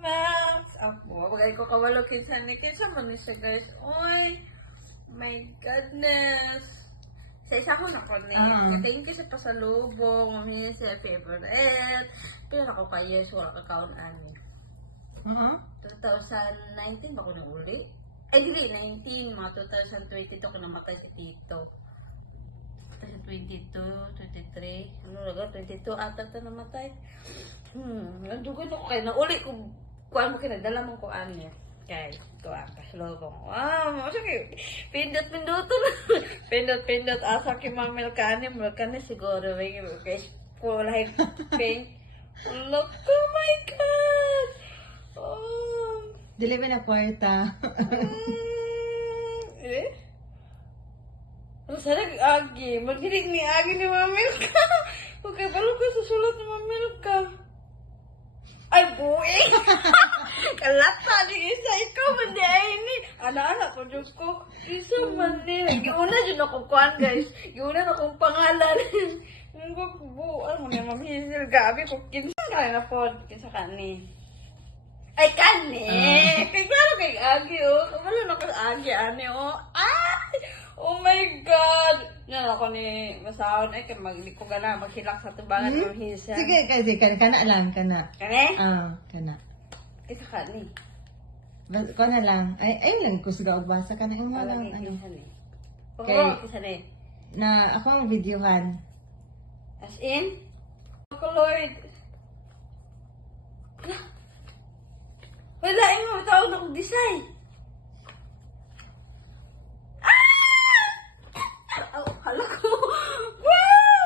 Max! Ako, wagay ko kawalo kinsa mo ni siya guys. Oy! My goodness! Sa isa ko na ko ni. Thank you sa pasalubong. Mami siya favorite. Pero ako kayo, so wala kakaon ani. 2019 ba ko nang uli? Ay, dili, 19. Mga 2022 ko namatay si Tito. 2022, 23. Ano laga? 22 ata ito namatay. Nandugan ako kayo. Nauli ko. Kuhaan mo kinadala mong kuhaan niya. Kay, kuhaan ka. Lobong. Wow, masakit. Pindot-pindoto na. Pindot-pindot. Asa ki mamil ka ni. Mal ka ni siguro. Okay. Kulay pink. Look, oh my God. Oh. Dili ba na kwarta? Eh? Sana agi. Maghilig ni agi ni mamil ka. Okay, balo ko susulat ni mamil ka. Ay, buing! Kalata ni isa. Ikaw man di ay ni. Ana-ana ko, Diyos ko. Isa man ni. Giuna dyan ako kuhan, guys. Giuna na akong pangalan. Ang buwan mo na mamisil. Gabi ko, kinsa ka na po. Kinsa ka ni. Ay, kani! Kaya klaro kay Agi, oh. Kabalo na ko sa Agi, ani, oh. Ay! Oh my God! Yan ako ni Masahon. Ay, kaya magliko ka na. Maghilak sa tubangan ng hisa. Sige, kasi kana lang, kana. Kani? Kana. Isa ka ni. Kana lang. Ay lang ko sa basa kana mo lang ano. Okay. Okay. Isa ni. Na ako ang videohan. As in? Ako, Lord. Wala, mo tawag na kong design. Hala ko. Wow!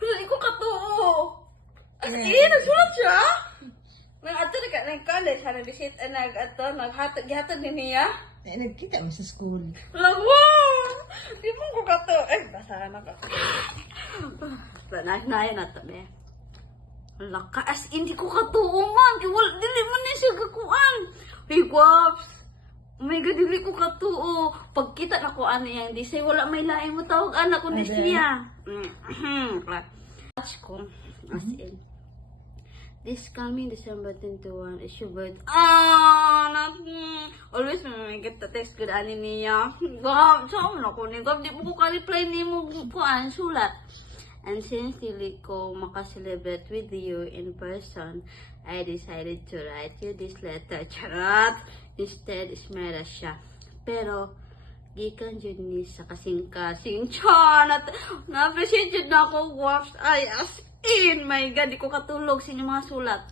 Hindi ko katuo. As in, nagsulat siya? Nag-ato na ka, nag-college, nag-visit, nag-hatag ni niya? Nagkita mo sa school. Hala, wow! Di mo ko katuo. Eh, basahan na ka. Nahin na ito, be. Hala ka, as in, di ko katuo man. Dili mo na siya kakuan. Hey, guwaps. Oh my God, dili ko katuo. Pagkita na ko ano yung disay, wala may lain mo tawag anak ko dis niya. Watch ko, as in. This coming December 21 is your birthday. Always may get the text good ani niya. Gab, saan mo na ko ni Gab, di mo ko ka-reply ni mo kuan sulat. And since dili ko makaselebrate with you in person, I decided to write you this letter. Charot! Instead, ismera siya. Pero, gikan dyan ni sa kasing-kasing. Charot! Na-appreciate yun na ako, waps. Ay, as in! My God, di ko katulog sa inyong mga sulat.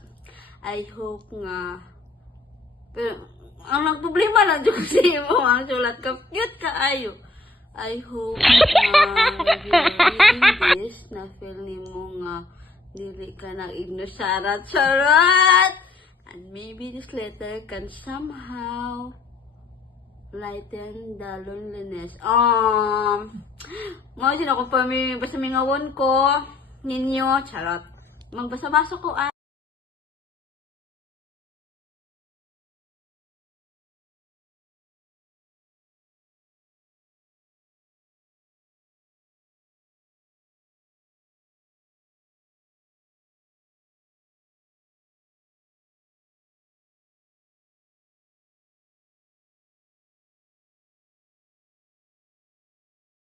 I hope nga. Pero, ang nagproblema lang dyan sa mo ang sulat ka. Cute ka, ayo. I hope nga, reading this, na-feel ni mo nga, dili ka na ignosarat. Charot! And maybe this letter can somehow lighten the loneliness. Mga sinakong pa may basta mingawon ko ninyo. Charot. Magbasa-basa ko